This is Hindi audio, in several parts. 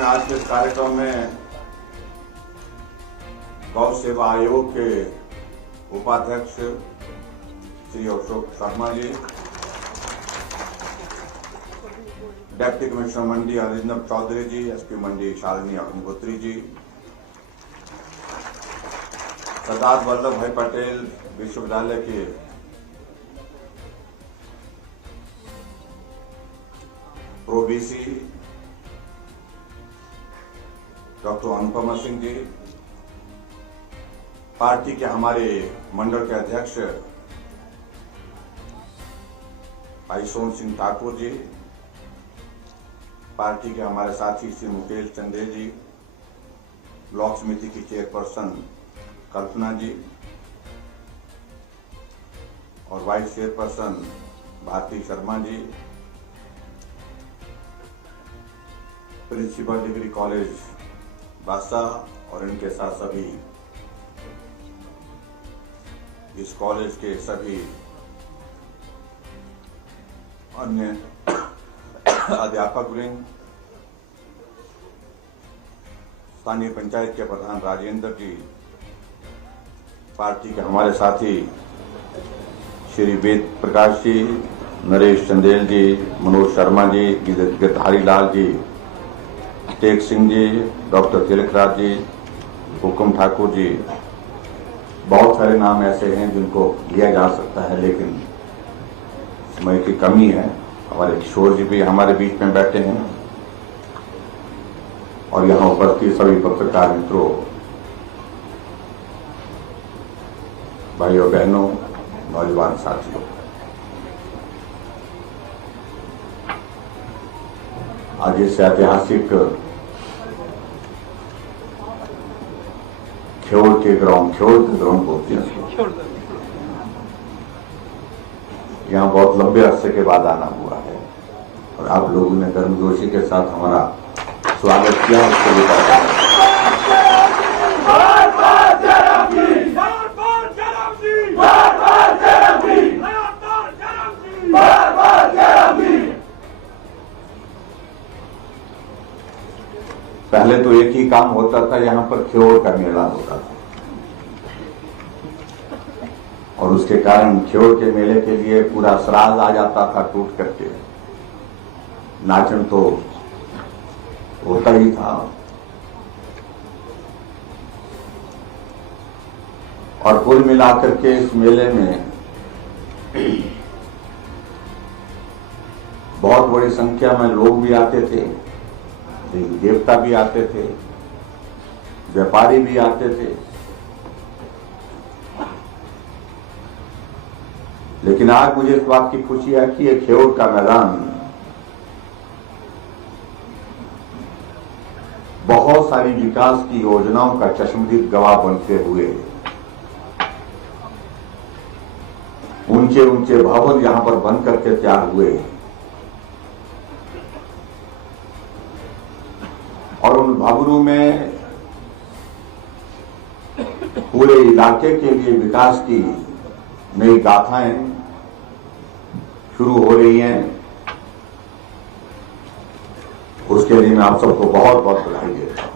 में आज के इस कार्यक्रम में गौ सेवा आयोग के उपाध्यक्ष श्री अशोक शर्मा जी, डिप्टी कमिश्नर मंडी अरिंदम चौधरी जी, एसपी मंडी शालिनी अग्निहोत्री जी, सरदार वल्लभ भाई पटेल विश्वविद्यालय के pro VC doctor Anupama Singh ji, party के हमारे मंडल के अध्यक्ष भाई सोन सिंह ठाकुर जी, पार्टी के हमारे साथी श्री मुकेश चंदेल जी, ब्लॉक समिति की चेयरपर्सन कल्पना जी और vice chairperson Bharti Sharma ji, principal degree college बासा और इनके साथ सभी इस कॉलेज के सभी अन्य अध्यापक वृंद, स्थानीय पंचायत के प्रधान राजेंद्र जी, पार्टी के हमारे साथी श्री वेद प्रकाश जी, नरेश चंदेल जी, मनोज शर्मा जी, गिरधारी लाल जी, टेक सिंह जी, डॉक्टर तिलक राज जी, हुकुम ठाकुर जी, बहुत सारे नाम ऐसे हैं जिनको लिया जा सकता है, लेकिन समय की कमी है। हमारे किशोर जी भी हमारे बीच में बैठे हैं और यहाँ उपस्थित सभी पत्रकार मित्रों, भाइयों बहनों, नौजवान साथियों, आज इस ऐतिहासिक ख्योड़ के ग्राउंड बोलते हैं, यहाँ बहुत लंबे अरसे के बाद आना हुआ है और आप लोगों ने गर्मजोशी के साथ हमारा स्वागत किया, उसके लिए पहले तो एक ही काम होता था, यहाँ पर ख्योड़ का मेला होता था और उसके कारण ख्योड़ के मेले के लिए पूरा सराज आ जाता था टूट करके। नाचन तो होता ही था और कुल मिलाकर के इस मेले में बहुत बड़ी संख्या में लोग भी आते थे, देवी देवता भी आते थे, व्यापारी भी आते थे, लेकिन आज मुझे इस बात की खुशी है कि ये ख्योड़ का मैदान बहुत सारी विकास की योजनाओं का चश्मदीद गवाह बनते हुए ऊंचे ऊंचे भवन यहां पर बन करके तैयार हुए और उन भवनों में पूरे इलाके के लिए विकास की नई गाथाएं शुरू हो रही हैं। उसके लिए मैं आप सबको बहुत बहुत बधाई देता हूं।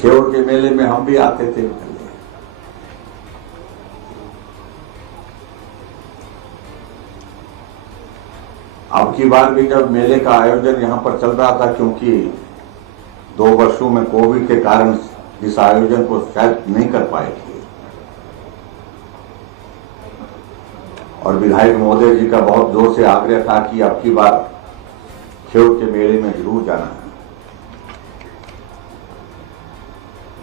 ख्योड़ के मेले में हम भी आते थे पहले, अब की बार भी जब मेले का आयोजन यहां पर चल रहा था, क्योंकि 2 वर्षों में कोविड के कारण इस आयोजन को शायद नहीं कर पाए थे और विधायक महोदय जी का बहुत जोर से आग्रह था कि अब की बार ख्योड़ के मेले में जरूर जाना है,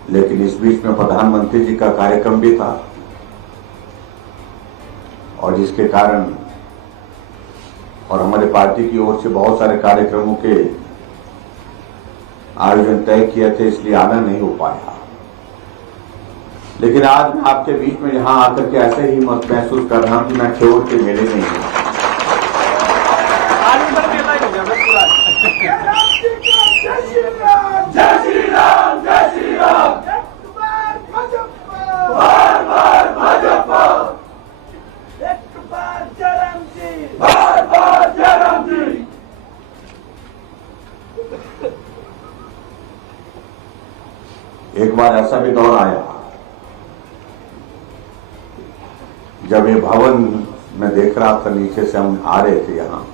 लेकिन इस बीच में प्रधानमंत्री जी का कार्यक्रम भी था और जिसके कारण और हमारे पार्टी की ओर से बहुत सारे कार्यक्रमों के आयोजन तय किए थे, इसलिए आना नहीं हो पाया। लेकिन आज मैं आपके बीच में यहां आकर के ऐसे ही महसूस कर रहा हूं कि मैं ख्योड़ के मेले में हूं। जय श्री राम, जय श्री राम, बार बार भाजपा, एक बार जयराम जी, बार बार जयराम जी। एक बार ऐसा भी दौर आया जब ये भवन में देख रहा था, नीचे से हम आ रहे थे यहाँ,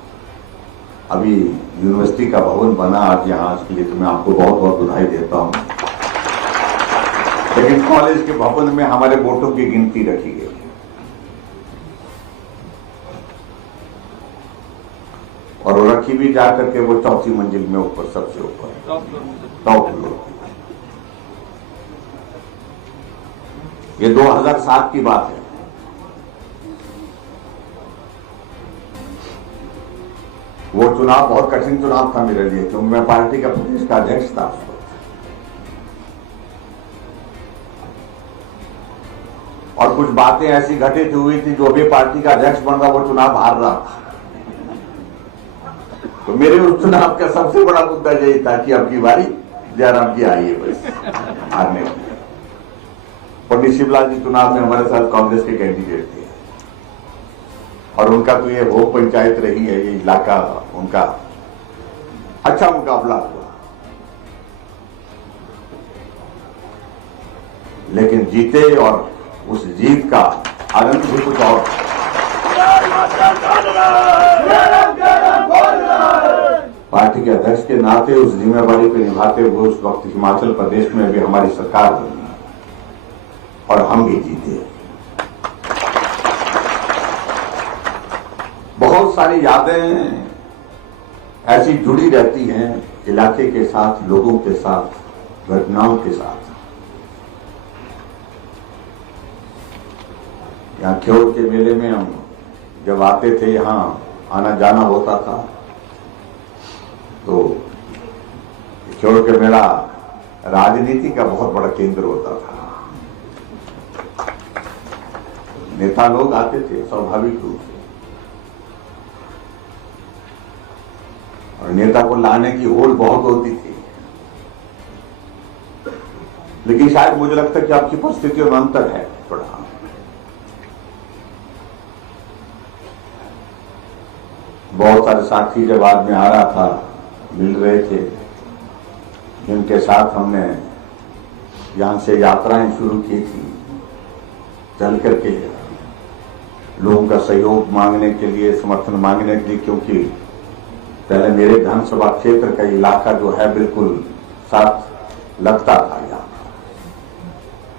अभी यूनिवर्सिटी का भवन बना आज यहाँ, इसके लिए तो मैं आपको बहुत बहुत बधाई देता हूँ। लेकिन कॉलेज के भवन में हमारे वोटों की गिनती रखी गई और वो रखी भी जा करके वो चौथी मंजिल में ऊपर, सबसे ऊपर टॉप फ्लोर। ये 2007 की बात है। वो चुनाव बहुत कठिन चुनाव था मेरे लिए, क्योंकि मैं पार्टी का प्रदेश का अध्यक्ष था उस वक्त। और कुछ बातें ऐसी घटित हुई थी, जो भी पार्टी का अध्यक्ष बन रहा वो चुनाव हार रहा था। तो मेरे उस चुनाव का सबसे बड़ा मुद्दा यही था कि अब की बारी जयराम की आई है बस हारने की। पंडित शिवलाल जी चुनाव में हमारे साथ कांग्रेस के कैंडिडेट थे और उनका तो ये वो पंचायत रही है, ये इलाका उनका अच्छा मुकाबला हुआ, लेकिन जीते और उस जीत का आनंद भी कुछ और। पार्टी के अध्यक्ष के नाते उस जिम्मेवारी को निभाते हुए उस वक्त हिमाचल प्रदेश में भी हमारी सरकार बनी और हम भी जीते। बहुत सारी यादें ऐसी जुड़ी रहती हैं इलाके के साथ, लोगों के साथ, घटनाओं के साथ। यहाँ ख्योड़ के मेले में हम जब आते थे, यहाँ आना जाना होता था, तो ख्योड़ के मेला राजनीति का बहुत बड़ा केंद्र होता था। नेता लोग आते थे स्वाभाविक रूप से, और नेता को लाने की होड़ बहुत होती थी। लेकिन शायद मुझे लगता है कि आपकी परिस्थितियों में अंतर है थोड़ा। बहुत सारे साथी जब बाद में आ रहा था, मिल रहे थे, जिनके साथ हमने यहां से यात्राएं शुरू की थी, चल करके लोगों का सहयोग मांगने के लिए, समर्थन मांगने के लिए, क्योंकि पहले मेरे विधानसभा क्षेत्र का इलाका जो है बिल्कुल साथ लगता था। यहाँ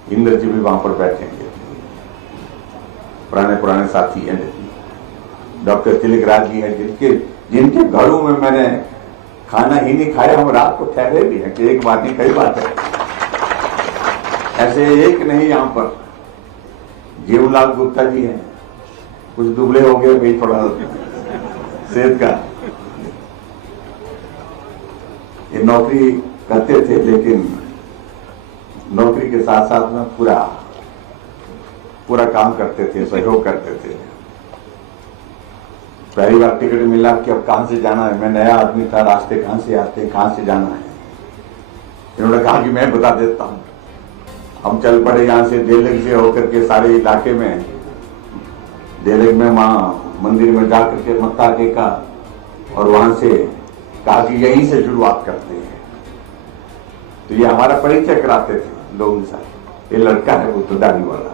इंद्र जी भी वहां पर बैठेंगे, पुराने साथी हैं, डॉक्टर तिलक राज जी हैं, जिनके घरों में मैंने खाना ही नहीं खाया, हम रात को ठहरे भी हैं कि एक बात नहीं कई बात है। ऐसे एक नहीं, यहाँ पर जीवनलाल गुप्ता जी हैं, कुछ दुबले हो गए भाई, थोड़ा सेहत का, ये नौकरी करते थे, लेकिन नौकरी के साथ साथ में पूरा काम करते थे, सहयोग करते थे। पहली बार टिकट मिला कि अब कहां से जाना है, मैं नया आदमी था, रास्ते कहां से आते हैं, कहां से जाना है। इन्होंने कहा कि मैं बता देता हूं। हम चल पड़े यहाँ से, देलग से होकर के सारे इलाके में, देलग में मां मंदिर में जाकर के मत्था टेका और वहां से कहा कि यहीं से शुरुआत करते हैं। तो ये हमारा परिचय कराते थे लोगों के साथ, ये लड़का है वो तो दाढ़ी वाला,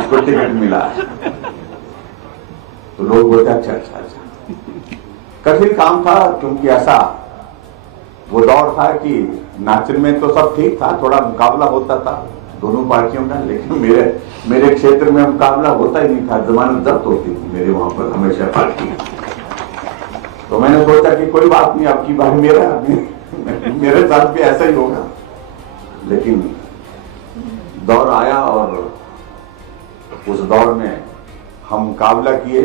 इसको टिकट मिला है। तो लोग बोलते अच्छा। कठिन काम था, क्योंकि ऐसा वो दौर था कि नाचन में तो सब ठीक था, थोड़ा मुकाबला होता था दोनों पार्टियों का, लेकिन मेरे क्षेत्र में मुकाबला होता ही नहीं था, जमानत जब्त होती थी मेरे वहां पर हमेशा पार्टी। तो मैंने सोचा कि कोई बात नहीं, अब की बार मेरे साथ भी ऐसा ही होगा। लेकिन दौर आया और उस दौर में हम मुकाबला किए,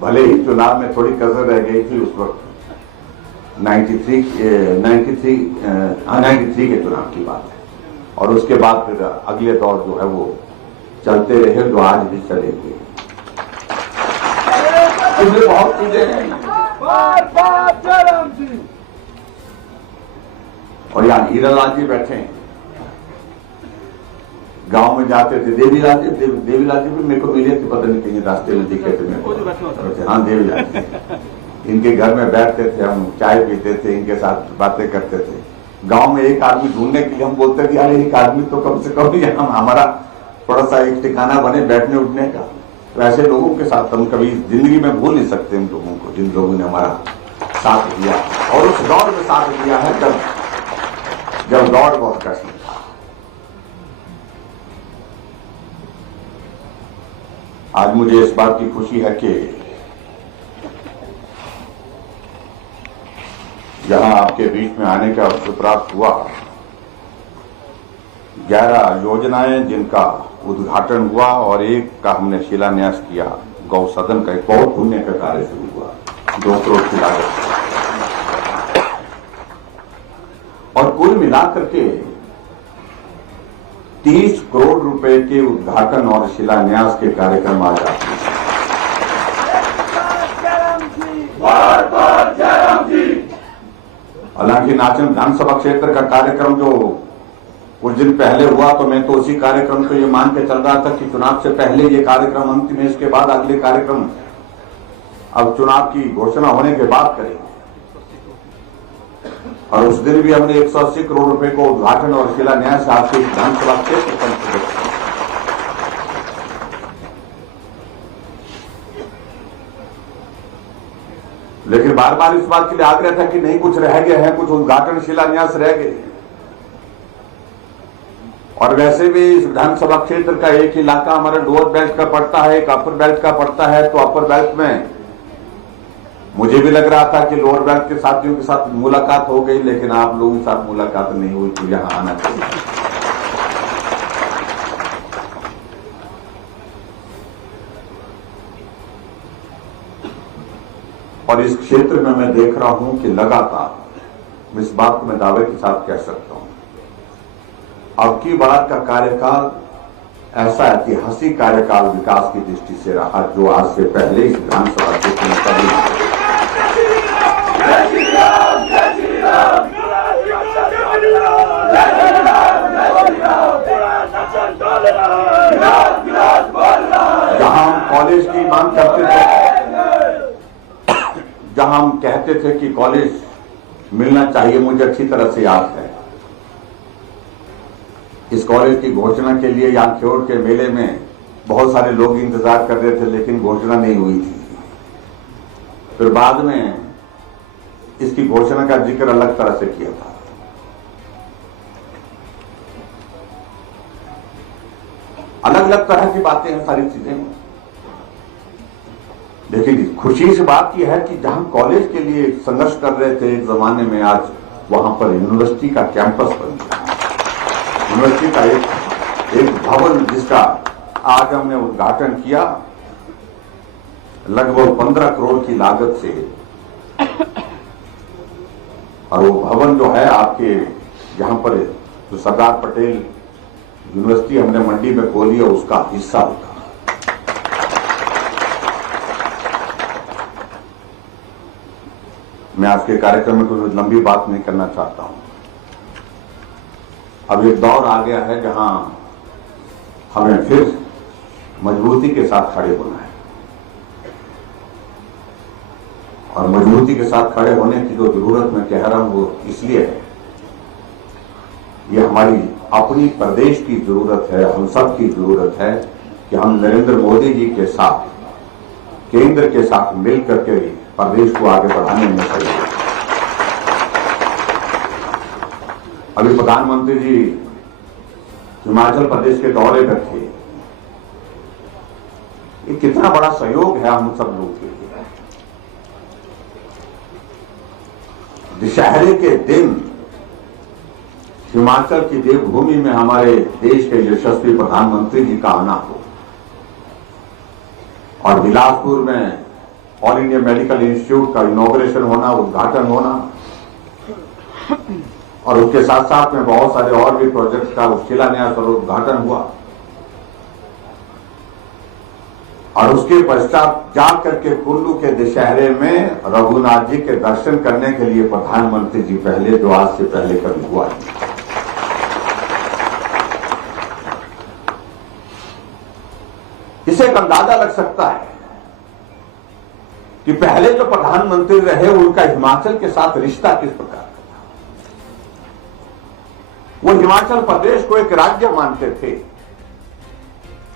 भले ही चुनाव में थोड़ी कसर रह गई थी उस वक्त। 93 के चुनाव की बात है, और उसके बाद फिर अगले दौर जो है वो चलते रहे, जो आज भी चलेंगे। इसलिए बहुत चीजें हैं। और यहाँ हीरालाल जी बैठे हैं, गांव में जाते थे, देवीलाल जी भी मेरे को मिले थे, पता नहीं कहीं रास्ते में दिखे थे मेरे को। हाँ, देवीलाल जी, इनके घर में बैठते थे, हम चाय पीते थे, इनके साथ बातें करते थे। गांव में एक आदमी ढूंढने के लिए हम बोलते हैं कि यार एक आदमी तो कम से कम यहाँ हमारा थोड़ा सा एक ठिकाना बने बैठने उठने का। तो ऐसे लोगों के साथ हम कभी जिंदगी में भूल नहीं सकते उन लोगों को, जिन लोगों ने हमारा साथ दिया और उस दौर में साथ दिया है जब दौड़ बहुत कठिन था। आज मुझे इस बात की खुशी है कि यहां आपके बीच में आने का अवसर प्राप्त हुआ। 11 योजनाएं जिनका उद्घाटन हुआ और एक का हमने शिलान्यास किया। गौ सदन का एक बहुत पुण्य का कार्य शुरू हुआ 2 करोड़ की लागत और कुल मिलाकर के 30 करोड़ रुपए के उद्घाटन और शिलान्यास के कार्यक्रम आज आते हैं। हालांकि नाचन विधानसभा क्षेत्र का कार्यक्रम जो कुछ दिन पहले हुआ तो मैं तो उसी कार्यक्रम को ये मान के चल रहा था कि चुनाव से पहले ये कार्यक्रम अंतिम है, इसके बाद अगले कार्यक्रम अब चुनाव की घोषणा होने के बाद करेंगे। और उस दिन भी हमने 180 करोड़ रुपए को उद्घाटन और शिलान्यास आपके विधानसभा क्षेत्र पर। लेकिन बार बार इस बात के लिए आग्रह था कि नहीं कुछ रह गया है, कुछ उद्घाटन शिलान्यास रह गए। और वैसे भी इस विधानसभा क्षेत्र का एक इलाका हमारा लोअर बेल्ट का पड़ता है, एक अपर बेल्ट का पड़ता है। तो अपर बेल्ट में मुझे भी लग रहा था कि लोअर बेल्ट के साथियों के साथ मुलाकात हो गई, लेकिन आप लोगों के साथ मुलाकात नहीं हुई। तो यहां आना चाहिए। और इस क्षेत्र में मैं देख रहा हूं कि लगातार, इस बात को मैं दावे के साथ कह सकता हूं, अब की बार का कार्यकाल ऐसा ऐतिहासिक कार्यकाल विकास की दृष्टि से रहा जो आज से पहले इस विधानसभा क्षेत्र में कभी नहीं। जहां हम कॉलेज की मांग करते थे, जहां हम कहते थे कि कॉलेज मिलना चाहिए, मुझे अच्छी तरह से याद है इस कॉलेज की घोषणा के लिए याखेड़ के मेले में बहुत सारे लोग इंतजार कर रहे थे, लेकिन घोषणा नहीं हुई थी। फिर बाद में इसकी घोषणा का जिक्र अलग तरह से किया था। अलग अलग तरह की बातें हैं, सारी चीजें। लेकिन खुशी से बात यह है कि जहां कॉलेज के लिए संघर्ष कर रहे थे एक जमाने में, आज वहां पर यूनिवर्सिटी का कैंपस बन गया। यूनिवर्सिटी का एक भवन जिसका आज हमने उद्घाटन किया लगभग 15 करोड़ की लागत से। और वो भवन जो है आपके यहां पर जो सरदार पटेल यूनिवर्सिटी हमने मंडी में खोली है उसका हिस्सा होगा। मैं आज के कार्यक्रम में कोई लंबी बात नहीं करना चाहता हूं। अब एक दौर आ गया है जहां हमें फिर मजबूती के साथ खड़े होना है। और मजबूती के साथ खड़े होने की जो जरूरत मैं कह रहा हूं वो इसलिए है, ये हमारी अपनी प्रदेश की जरूरत है, हम सब की जरूरत है कि हम नरेंद्र मोदी जी के साथ, केंद्र के साथ मिलकर के प्रदेश को आगे बढ़ाने में सहयोग। अभी प्रधानमंत्री जी हिमाचल प्रदेश के दौरे पर थे। ये कितना बड़ा सहयोग है हम सब लोग के लिए। दशहरे के दिन हिमाचल की देवभूमि में हमारे देश के यशस्वी प्रधानमंत्री जी का आना हो और बिलासपुर में ऑल इंडिया मेडिकल इंस्टीट्यूट का इनॉग्रेशन होना, उद्घाटन होना, और उसके साथ साथ में बहुत सारे और भी प्रोजेक्ट्स का शिलान्यास और उद्घाटन हुआ। और उसके पश्चात जाकर के कुल्लू के दशहरे में रघुनाथ जी के दर्शन करने के लिए प्रधानमंत्री जी पहले, जो आज से पहले कभी हुआ नहीं। इसे एक अंदाजा लग सकता है कि पहले जो प्रधानमंत्री रहे उनका हिमाचल के साथ रिश्ता किस प्रकार का था। वो हिमाचल प्रदेश को एक राज्य मानते थे,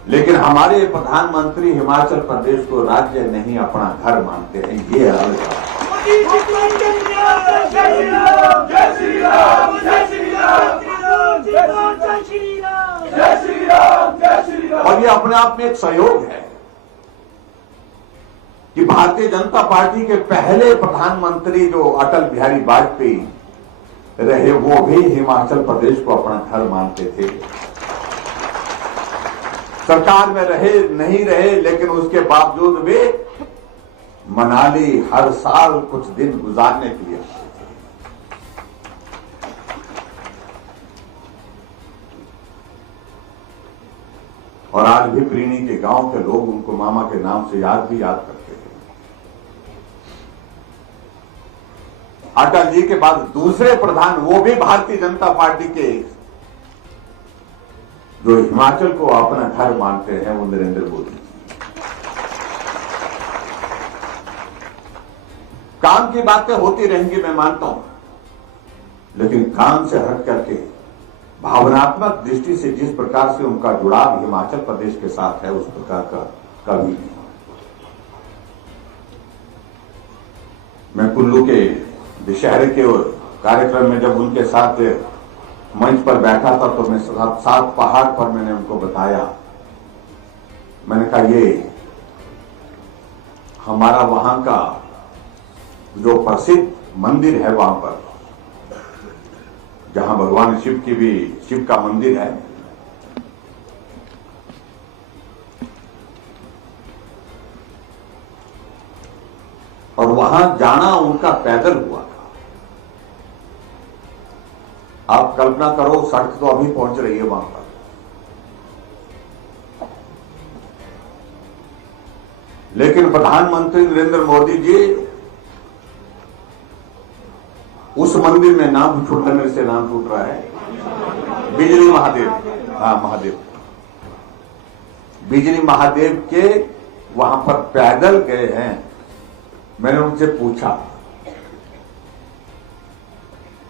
लेकिन हमारे प्रधानमंत्री हिमाचल प्रदेश को राज्य नहीं अपना घर मानते हैं। ये अलग बात है। जय श्री राम, जय श्री राम, जय श्री राम, जय श्री राम, जय श्री राम। और ये अपने आप में एक सहयोग है कि भारतीय जनता पार्टी के पहले प्रधानमंत्री जो अटल बिहारी वाजपेयी रहे, वो भी हिमाचल प्रदेश को अपना घर मानते थे। सरकार में रहे नहीं रहे, लेकिन उसके बावजूद वे मनाली हर साल कुछ दिन गुजारने के लिए आते थे। और आज भी प्रीणी के गांव के लोग उनको मामा के नाम से याद करते हैं। अटल जी के बाद दूसरे प्रधान, वो भी भारतीय जनता पार्टी के, जो हिमाचल को अपना घर मानते हैं, वो नरेंद्र मोदी जी। काम की बातें होती रहेंगी, मैं मानता हूं, लेकिन काम से हट करके भावनात्मक दृष्टि से जिस प्रकार से उनका जुड़ाव हिमाचल प्रदेश के साथ है, उस प्रकार का कभी नहीं। मैं कुल्लू के दशहरे के कार्यक्रम में जब उनके साथ मंच पर बैठा था, तो मैं सात पहाड़ पर मैंने उनको बताया, मैंने कहा ये हमारा वहां का जो प्रसिद्ध मंदिर है, वहां पर जहां भगवान शिव का मंदिर है, और वहां जाना उनका पैदल हुआ था। आप कल्पना करो, सड़क तो अभी पहुंच रही है वहां पर, लेकिन प्रधानमंत्री नरेंद्र मोदी जी उस मंदिर में नाम छूट रहा, मेरे से नाम छूट रहा है, बिजली महादेव, हाँ महादेव, बिजली महादेव के वहां पर पैदल गए हैं। मैंने उनसे पूछा,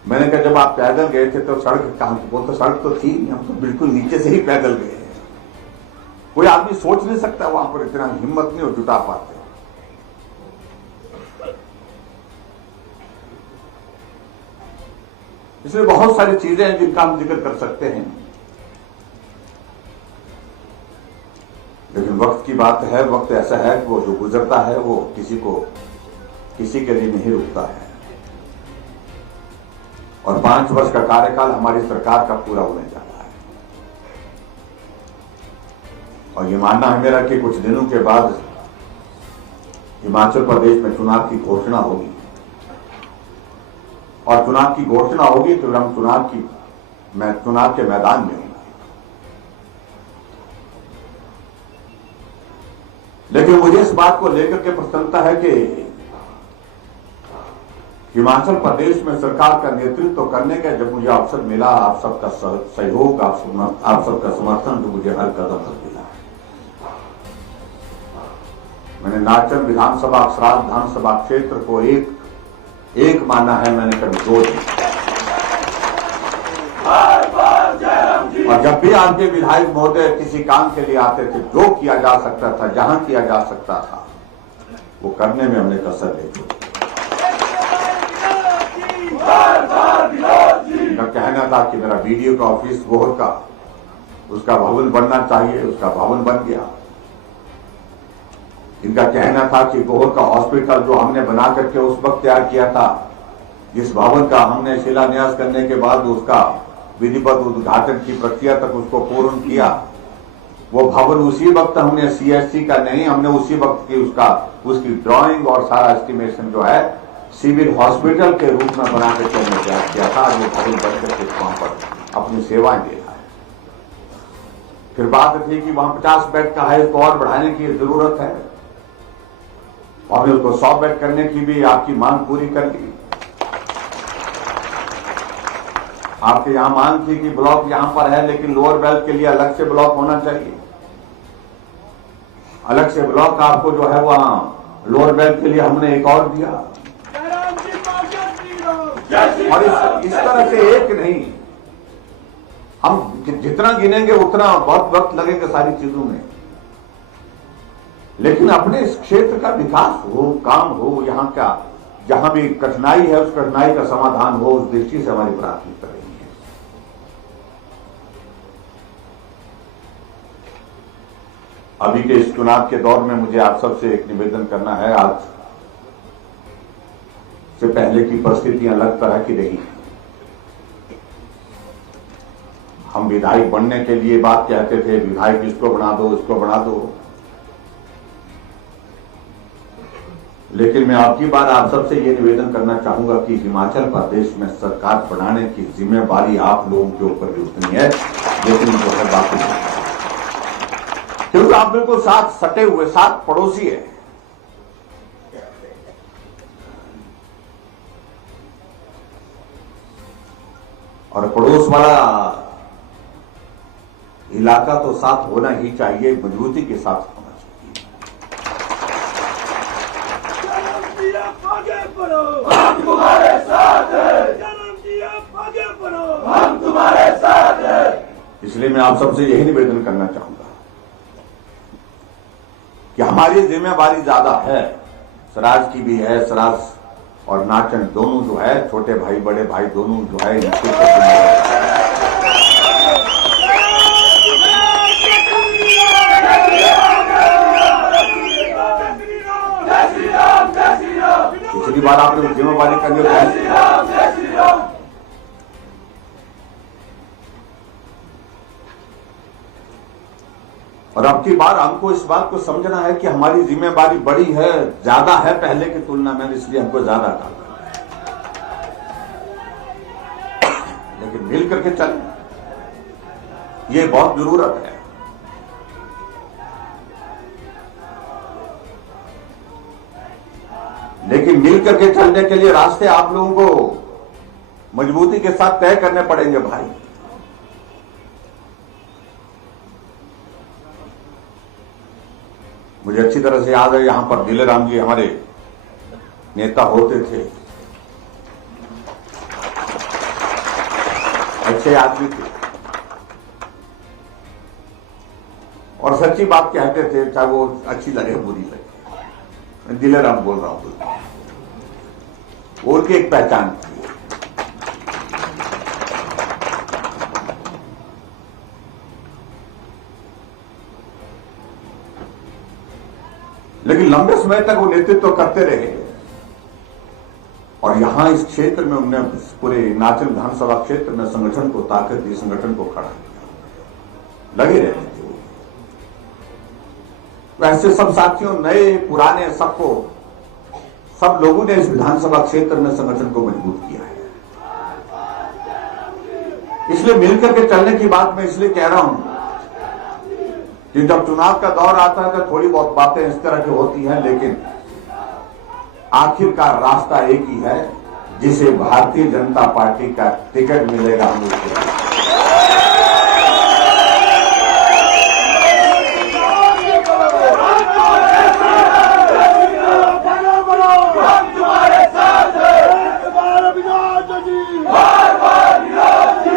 मैंने कहा जब आप पैदल गए थे तो सड़क कहां थी? वो तो सड़क तो थी नहीं, हम तो बिल्कुल नीचे से ही पैदल गए हैं। कोई आदमी सोच नहीं सकता वहां पर इतना हिम्मत नहीं हो जुटा पाते। इसलिए बहुत सारी चीजें हैं जिनका हम जिक्र कर सकते हैं, लेकिन वक्त की बात है। वक्त ऐसा है कि वो जो गुजरता है वो किसी के लिए नहीं रुकता है। और 5 वर्ष का कार्यकाल हमारी सरकार का पूरा होने जा रहा है, और ये मानना है मेरा कि कुछ दिनों के बाद हिमाचल प्रदेश में चुनाव की घोषणा होगी, और चुनाव की घोषणा होगी तो हम चुनाव के मैदान में होंगे। लेकिन मुझे इस बात को लेकर के प्रसन्नता है कि हिमाचल प्रदेश में सरकार का नेतृत्व करने का जब मुझे अवसर मिला, आप सबका सहयोग, आप सबका समर्थन तो मुझे हर कदम पर मिला है। मैंने नाचन विधानसभा, सराज विधानसभा क्षेत्र को एक माना है, मैंने कभी 2 नहीं। और जब भी आपके विधायक महोदय किसी काम के लिए आते थे, जो किया जा सकता था, जहां किया जा सकता था, वो करने में हमने कसर नहीं छोड़ी। इनका कहना था कि मेरा वीडियो का ऑफिस गोहर का, उसका भवन बनना चाहिए, उसका भवन बन गया। इनका कहना था कि गोहर का हॉस्पिटल जो हमने बना करके उस वक्त तैयार किया था, जिस भवन का हमने शिलान्यास करने के बाद उसका विधिवत उद्घाटन की प्रक्रिया तक उसको पूर्ण किया, वो भवन उसी वक्त हमने सीएचसी का नहीं, हमने उसी वक्त की उसकी ड्राइंग और सारा एस्टिमेशन जो है सिविल हॉस्पिटल के रूप में बना करके हमने तैयार किया था। वो भवन बनकर के वहां पर अपनी सेवाएं दे रहा है। फिर बात थी कि वहां 50 बेड का है, इसको और बढ़ाने की जरूरत है, और उसको 100 बेड करने की भी आपकी मांग पूरी कर ली। आपके यहां मांग थी कि ब्लॉक यहां पर है, लेकिन लोअर बेल्ट के लिए अलग से ब्लॉक होना चाहिए, अलग से ब्लॉक आपको जो है वहां लोअर बेल्ट के लिए हमने एक और दिया। और इस तरह से एक नहीं, हम जितना गिनेंगे उतना बहुत वक्त लगेगा सारी चीजों में, लेकिन अपने इस क्षेत्र का विकास हो, काम हो, यहाँ का जहां भी कठिनाई है उस कठिनाई का समाधान हो, उस दृष्टि से हमारी प्राथमिकता रही है। अभी के इस चुनाव के दौर में मुझे आप सबसे एक निवेदन करना है। आज से पहले की परिस्थितियां अलग तरह की रही। हम विधायक बनने के लिए बात कहते थे, विधायक इसको बना दो, इसको बना दो, लेकिन मैं आपकी बार आप सबसे ये निवेदन करना चाहूंगा कि हिमाचल प्रदेश में सरकार बनाने की जिम्मेवारी आप लोगों के ऊपर भी उतनी है, लेकिन जो है बात नहीं, क्योंकि आप बिल्कुल साथ सटे हुए, साथ पड़ोसी है। और पड़ोस वाला इलाका तो साथ होना ही चाहिए, मजबूती के साथ होना चाहिए। आगे बढ़ो, हम तुम्हारे साथ हैं। जन्म दिया, आगे बढ़ो, हम तुम्हारे साथ हैं। इसलिए मैं आप सबसे यही निवेदन करना चाहूंगा कि हमारी जिम्मेवारी ज्यादा है, स्वराज की भी है। स्वराज और नाचन दोनों जो है, छोटे भाई बड़े भाई दोनों जो है, इनके ऊपर जिम्मेवारी है। पिछली बार आपने जिम्मेवारी करने को, और अब की बार हमको इस बात को समझना है कि हमारी जिम्मेवारी बड़ी है, ज्यादा है पहले की तुलना में, इसलिए हमको ज्यादा काम करना है। लेकिन मिल करके चलें, ये बहुत जरूरत है। लेकिन मिल करके चलने के लिए रास्ते आप लोगों को मजबूती के साथ तय करने पड़ेंगे भाई। मुझे अच्छी तरह से याद है, यहां पर दिलेराम जी हमारे नेता होते थे, अच्छे आदमी थे और सच्ची बात कहते थे, चाहे वो अच्छी लगे बुरी लगे। मैं दिलेराम बोल रहा हूं, उनकी एक पहचान थी। लेकिन लंबे समय तक वो नेतृत्व करते रहे और यहां इस क्षेत्र में उन्होंने पूरे हिमाचल विधानसभा क्षेत्र में संगठन को ताकत दी, संगठन को खड़ा किया, लगे रहते थे। वैसे सब साथियों, नए पुराने, सबको, सब लोगों ने इस विधानसभा क्षेत्र में संगठन को मजबूत किया है। इसलिए मिलकर के चलने की बात मैं इसलिए कह रहा हूं कि जब चुनाव का दौर आता है तो थोड़ी बहुत बातें इस तरह की होती हैं, लेकिन आखिरकार रास्ता एक ही है, जिसे भारतीय जनता पार्टी का टिकट मिलेगा। हम तुम्हारे साथ हैं। बार विराज जी, बार बार विराज जी,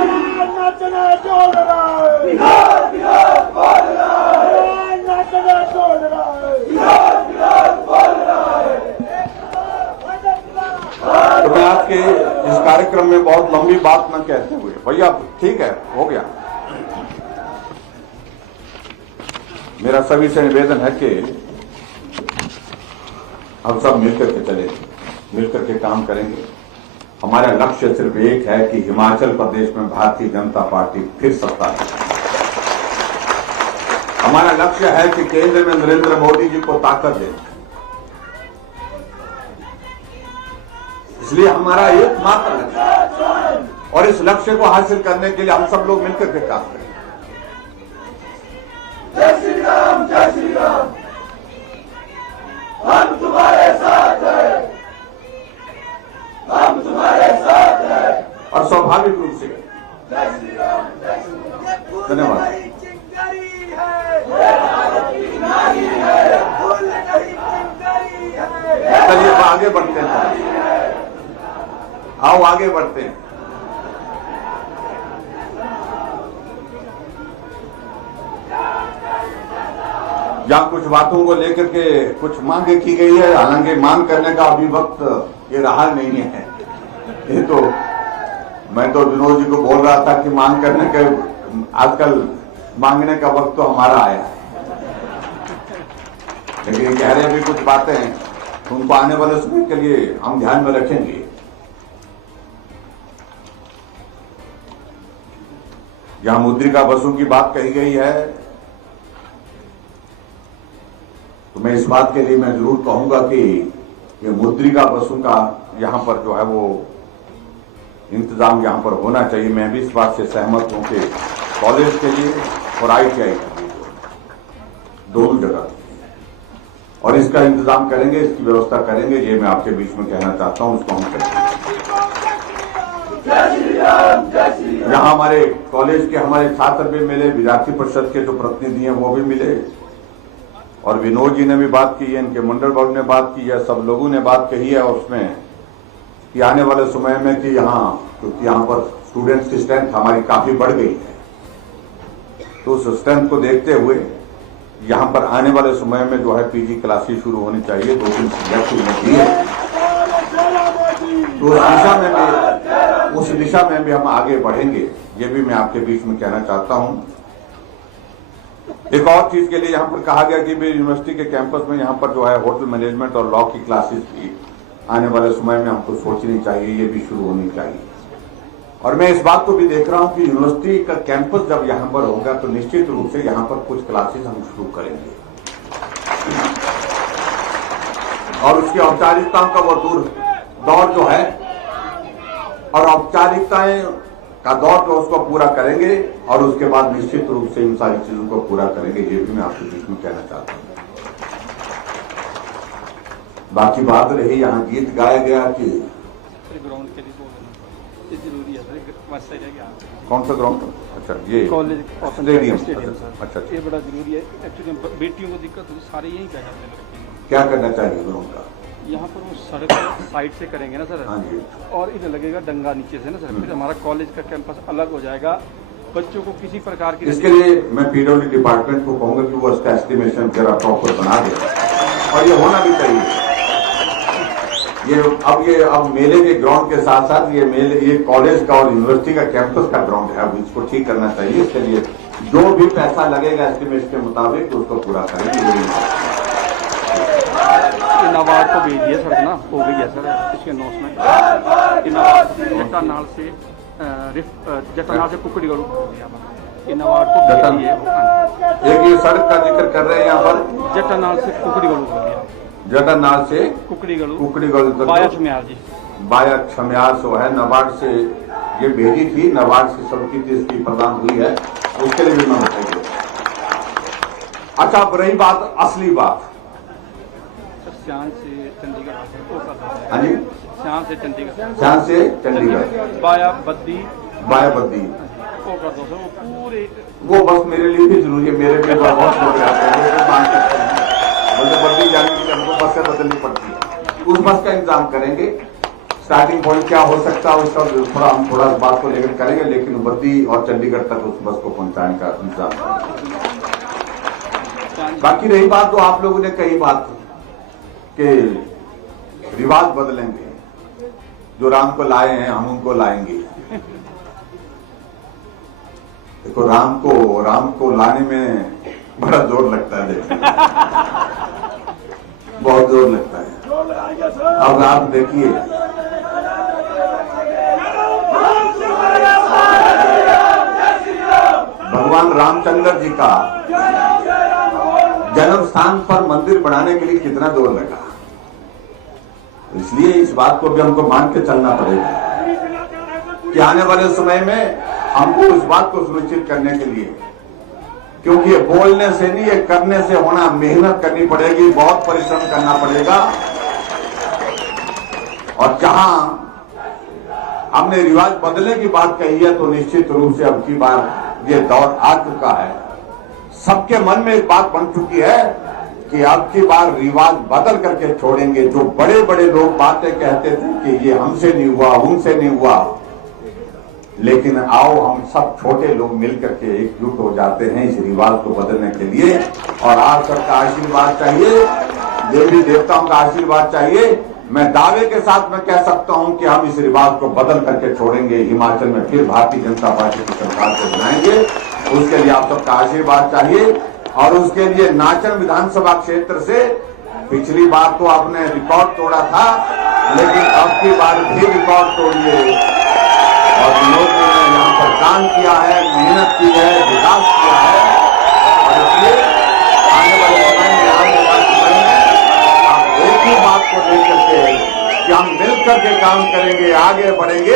नाचना जोड़ रहा है, विराज विराज बोल रहा है, नाचना जोड़ रहा है, विराज विराज बोल रहा है। तो मैं आज के इस कार्यक्रम में बहुत लंबी बात न कहते हुए, भैया ठीक है, हो गया, मेरा सभी से निवेदन है कि हम सब मिलकर के चले, मिलकर के काम करेंगे। हमारा लक्ष्य सिर्फ एक है कि हिमाचल प्रदेश में भारतीय जनता पार्टी फिर सत्ता है। हमारा लक्ष्य है कि केंद्र में नरेंद्र मोदी जी को ताकत दे। इसलिए हमारा एकमात्र लक्ष्य, और इस लक्ष्य को हासिल करने के लिए हम सब लोग मिलकर के काम करें। जय श्री राम, जय श्री राम। हम तुम्हारे साथ हैं, हम तुम्हारे साथ हैं। और स्वाभाविक रूप से जय श्री राम, जय श्री राम। धन्यवाद। चिंगारी है, चिंगारी है, फूल नहीं चिंगारी है। चलिए आगे बढ़ते हैं, आओ आगे बढ़ते हैं। जहाँ कुछ बातों को लेकर के कुछ मांगे की गई है, हालांकि मांग करने का अभी वक्त ये रहा नहीं है। ये तो मैं तो विनोद जी को बोल रहा था कि मांग करने के आजकल मांगने का वक्त तो हमारा आया है, लेकिन ये कह रहे हैं भी कुछ बातें हैं, उनको आने वाले समय के लिए हम ध्यान में रखेंगे। जहां मुद्रिका बसों की बात कही गई है, तो मैं इस बात के लिए मैं जरूर कहूंगा कि ये मुद्रिका बसों का यहां पर जो है वो इंतजाम यहां पर होना चाहिए। मैं भी इस बात से सहमत हूं कि कॉलेज के लिए और ITI के लिए दोनों जगह, और इसका इंतजाम करेंगे, इसकी व्यवस्था करेंगे। ये मैं आपके बीच में कहना चाहता हूं, उसको हम करेंगे। यहाँ हमारे कॉलेज के हमारे छात्र भी मिले, विद्यार्थी परिषद के जो प्रतिनिधि हैं वो भी मिले, और विनोद जी ने भी बात की है, इनके मंडल वर्ग ने बात की है, सब लोगों ने बात कही है। और उसमें कि आने वाले समय में कि यहाँ, क्योंकि यहाँ पर स्टूडेंट्स की स्ट्रेंथ हमारी काफी बढ़ गई है, तो उस स्ट्रेंथ को देखते हुए यहाँ पर आने वाले समय में जो है PG क्लासेस शुरू होनी चाहिए। 2-3 सब्जेक्ट होती है, तो उस दिशा में भी हम आगे बढ़ेंगे। ये भी मैं आपके बीच में कहना चाहता हूं। एक और चीज के लिए यहाँ पर कहा गया कि यूनिवर्सिटी के कैंपस में यहाँ पर जो है होटल मैनेजमेंट और लॉ की क्लासेस भी आने वाले समय में हमको सोचनी चाहिए, ये भी शुरू होनी चाहिए। और मैं इस बात को भी देख रहा हूं कि यूनिवर्सिटी का कैंपस जब यहाँ पर होगा तो निश्चित रूप से यहाँ पर कुछ क्लासेस हम शुरू करेंगे, और उसकी औपचारिकताओं का वो दौर जो है, और औपचारिकताएं का दौर जो उसको पूरा करेंगे, और उसके बाद निश्चित रूप से इन सारी चीजों को पूरा करेंगे। ये भी मैं आपके बीच में कहना चाहता हूं। बाकी बात रही, यहाँ गीत गाया गया कि ग्राउंड के लिए जरूरी है सर, कौन सा ग्राउंड? अच्छा, ये कॉलेज स्टेडियम। अच्छा, ये बड़ा जरूरी है। एक्चुअली बेटियों को दिक्कत होती, सारे यही क्या करने लगते हैं। क्या करना चाहिए ग्राउंड का? यहाँ पर वो सड़क साइड से करेंगे ना सर, हाँ जी, और इधर लगेगा डंगा नीचे से ना सर, फिर हमारा कॉलेज का कैंपस अलग हो जाएगा। बच्चों को किसी प्रकार की, इसके लिए मैं PWD डिपार्टमेंट को कहूंगा कि वो इसका एस्टिमेशन जरा प्रॉपर बना दे, और ये होना भी चाहिए। अब मेले के ग्राउंड के साथ साथ ये कॉलेज का और यूनिवर्सिटी का कैंपस का ग्राउंड है, अब इसको ठीक करना चाहिए। इसके लिए जो भी पैसा लगेगा एस्टिमेट के मुताबिक उसको पूरा करेंगे। नाबार्ड को भेज दिया सर ना, हो गया सर इसके अनाउंसमेंट। जटानाल से कुकड़ी गढ़ नाबार्ड को भेज दिए। एक ये सड़क का जिक्र कर रहे हैं यहाँ पर, जटानाल से कुकड़ी गढ़ हो गया, जटानाल से कुकड़ी गढ़ बाया छमियार से है। नाबार्ड से ये भेजी थी, नाबार्ड से सबकी इसकी प्रदान हुई है, उसके लिए भी मैं बताइए। अच्छा, अब रही बात, असली बात, श्याम से चंडीगढ़। हाँ जी, श्याम से चंडीगढ़, बाया बद्दी वो कर दो सर, वो पूरे, वो बस मेरे लिए भी जरूरी है। मेरे भी बहुत लोग रहते हैं, मुझे बद्दी जाने के लिए हमको बसें बदलनी पड़ती है, उस बस का इंतजाम करेंगे। स्टार्टिंग पॉइंट क्या हो सकता है उसका हम थोड़ा इस बात को लेकर करेंगे, लेकिन बद्दी और चंडीगढ़ तक उस बस को पहुंचाने का इंतजाम करेंगे। बाकी रही बात, तो आप लोगों ने कही बात कि रिवाज बदलेंगे, जो राम को लाए हैं हम उनको लाएंगे। देखो, राम को लाने में बड़ा जोर लगता है, बहुत जोर लगता है। अब आप देखिए, भगवान रामचंद्र जी का जन्म स्थान पर मंदिर बनाने के लिए कितना जोर लगा, इसलिए इस बात को भी हमको मान के चलना पड़ेगा कि आने वाले समय में हमको इस बात को सुनिश्चित करने के लिए, क्योंकि ये बोलने से नहीं, ये करने से होना, मेहनत करनी पड़ेगी, बहुत परिश्रम करना पड़ेगा। और जहां हमने रिवाज बदलने की बात कही है, तो निश्चित रूप से अब की बार ये दौर आ चुका है। सबके मन में एक बात बन चुकी है कि अब की बार रिवाज बदल करके छोड़ेंगे। जो बड़े बड़े लोग बातें कहते थे कि ये हमसे नहीं हुआ, उनसे नहीं हुआ, लेकिन आओ हम सब छोटे लोग मिलकर के एकजुट हो जाते हैं इस रिवाज को बदलने के लिए। और आप सबका आशीर्वाद चाहिए, देवी देवताओं का आशीर्वाद चाहिए। मैं दावे के साथ मैं कह सकता हूं कि हम इस रिवाज को बदल करके छोड़ेंगे। हिमाचल में फिर भारतीय जनता पार्टी की सरकार को बनाएंगे। उसके लिए आप सबका आशीर्वाद चाहिए। और उसके लिए नाचन विधानसभा क्षेत्र से पिछली बार तो आपने रिकॉर्ड तोड़ा था, लेकिन अब की बार भी रिकॉर्ड तोड़िए। और विनोद जी ने यहाँ पर काम किया है, मेहनत की है, विकास किया है। और इसलिए आने वाले समय में आप एक ही बात को लेकर के कि हम मिलकर के काम करेंगे, आगे बढ़ेंगे।